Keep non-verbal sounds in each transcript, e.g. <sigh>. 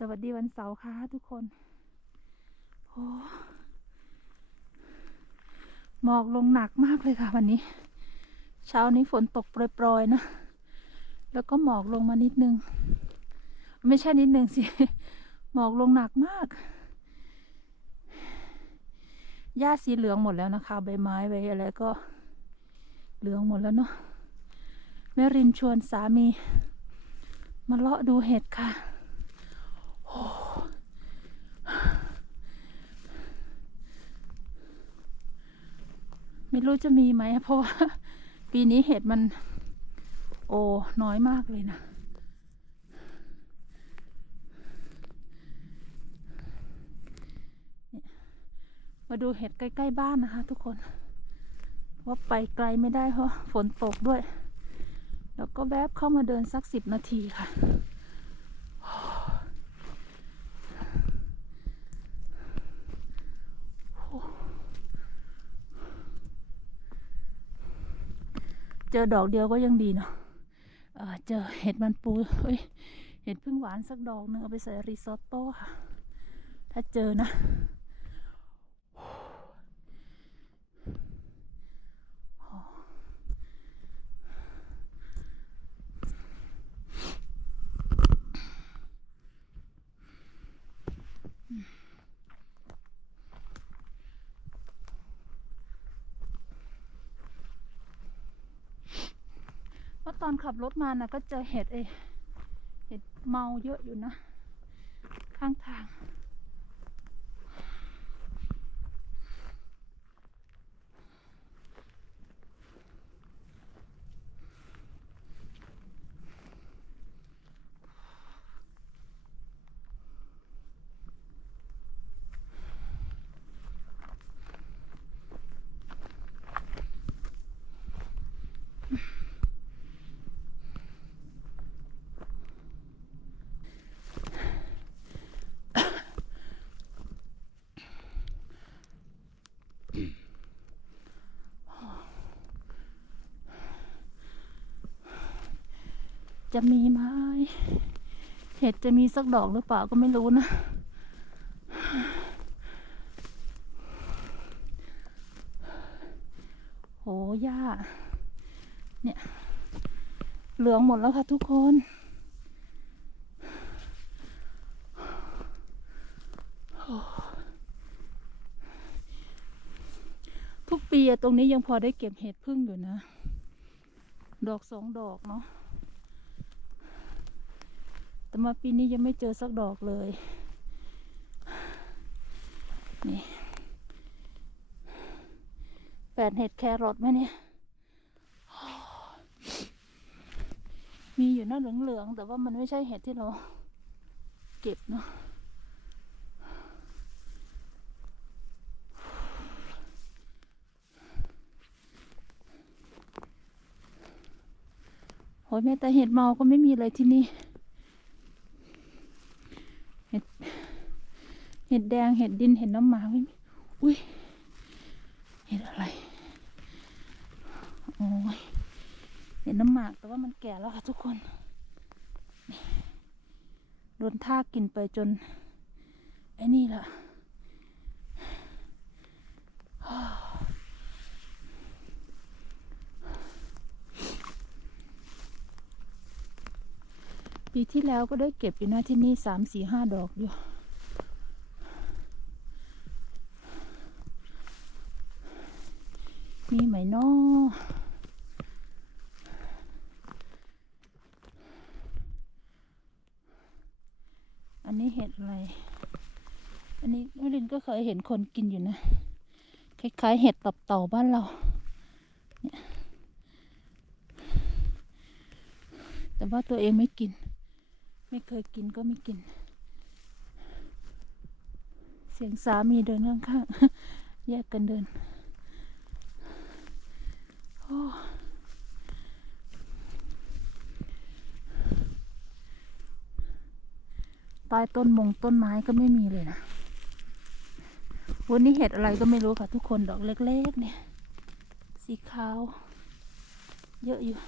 สวัสดีวันเสาร์ค่ะทุกคน โอ้หมอกลงหนักมากเลยค่ะวันนี้ เช้านี้ฝนตกโปรยๆนะ แล้วก็หมอกลงมานิดนึง ไม่ใช่นิดนึงสิ หมอกลงหนักมาก หญ้าสีเหลืองหมดแล้วนะคะ ใบไม้ใบอะไรก็เหลืองหมดแล้วเนาะแม่รินชวนสามี มาเลาะดูเห็ดค่ะ โอ้ ไม่รู้จะมีไหมเพราะว่าปีนี้เห็ดมัน โอน้อยมากเลยนะมาดูเห็ดใกล้ ๆ บ้านนะคะ ทุกคน ว่าไปไกลไม่ได้เพราะฝนตกด้วย แล้วก็แวบเข้ามาเดินสักสิบนาทีค่ะ เจ อดอกเดียวก็ยังดีเนาะเจอเห็ดมันปูเฮ้ยเห็ดพึ่งหวานสักดอกหนึ่งเอาไปใส่ริซอตโต้ค่ะ ถ้าเจอนะ อนขับรถมานะก็เจอเห็ดเอเห็ดเมาเยอะอยู่นะ ข้างทาง จะมีไหมเห็ดจะมีสักดอกหรือเปล่าก็ไม่รู้นะ โหหญ้า เนี่ย เหลืองหมดแล้วค่ะทุกคน ทุกปีตรงนี้ยังพอได้เก็บเห็ดพึ่งอยู่นะ ดอกสองดอกเนาะ แต่มาปีนี้ยังไม่เจอสักดอกเลย นี่แปดเห็ดแครอทไหมเนี่ย มีอยู่นะเหลืองๆ แต่ว่ามันไม่ใช่เห็ดที่เราเก็บเนาะโหยแม้แต่เห็ดเมาก็ไม่มีเลยที่นี่ เห็ด เห็ดแดงเห็ดดินเห็ดน้ำหมาไม่มีอุ้ยเห็ดอะไรโอ้ยเห็ดน้ำหมากแต่ว่ามันแก่แล้วค่ะทุกคนโดนท่ากินไปจนไอ้นี่ละปีที่แล้วก็ได้เก็บอยู่นะที่นี่สามสี่ห้าดอกอยู่ มีไหมนอ อันนี้เห็ดอะไร อันนี้แม่ลินก็เคยเห็นคนกินอยู่นะ คล้ายๆ เห็ดตับเต่าบ้านเรา เนี่ย แต่ว่าตัวเองไม่กิน ไม่เคยกินก็ไม่กิน เสียงสามีเดินข้างๆ แยกกันเดิน โอ้ ใต้ต้นมงต้นไม้ก็ไม่มีเลยนะวันนี้เห็ดอะไรก็ไม่รู้ค่ะ ทุกคนดอกเล็ก ๆ เนี่ย สีขาว เยอะอยู่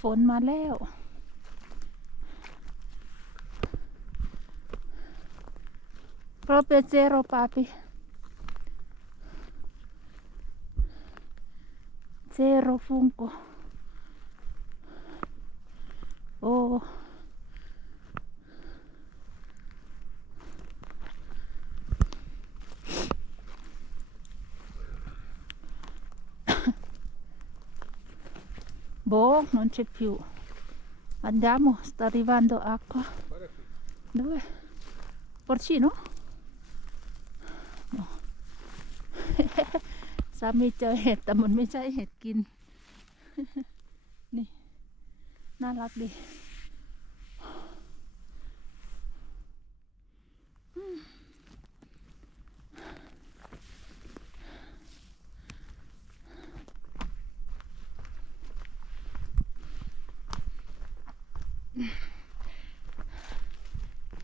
ฝนมาแล้ว proprio zero papi. Zero fungo oh. <coughs> Boh non c'è più. Andiamo sta arrivando acqua. Dove? Porcino สามีเจอเห็ดแต่มันไม่ใช่เห็ดกิน นี่ น่ารักดี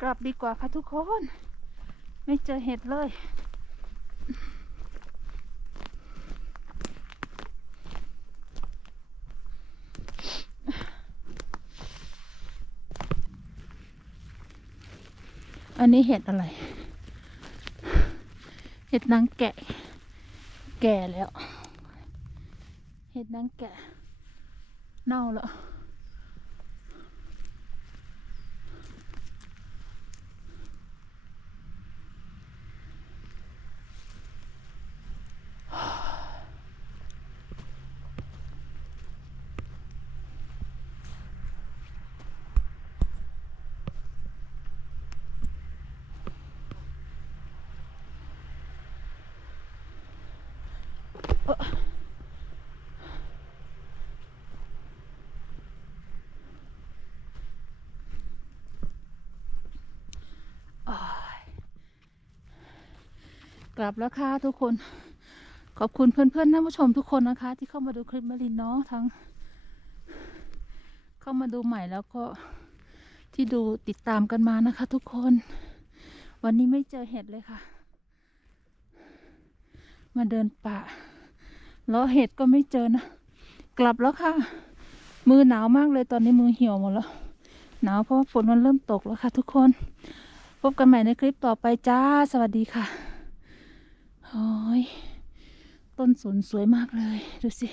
กลับดีกว่าค่ะทุกคน ไม่เจอเห็ดเลย อันนี้เห็ดอะไร เห็ดนางแกะ แก่แล้ว เห็ดนางแกะ เน่าแล้ว กลับแล้วค่ะทุกคน ขอบคุณเพื่อนๆท่านผู้ชมทุกคนนะคะ ที่เข้ามาดูคลิปมารินเนาะทั้ง เข้ามาดูใหม่แล้วก็ที่ดูติดตามกันมานะคะ ทุกคน วันนี้ไม่เจอเห็ดเลยค่ะ มาเดินป่าแล้วเห็ดก็ไม่เจอนะ กลับแล้วค่ะ มือหนาวมากเลยตอนนี้มือเหี่ยวหมดแล้ว หนาวเพราะฝนมันเริ่มตกแล้วค่ะ ทุกคน พบกันใหม่ในคลิปต่อไปจ้า สวัสดีค่ะ โอ้ยต้นสนสวยมากเลย ดูสิ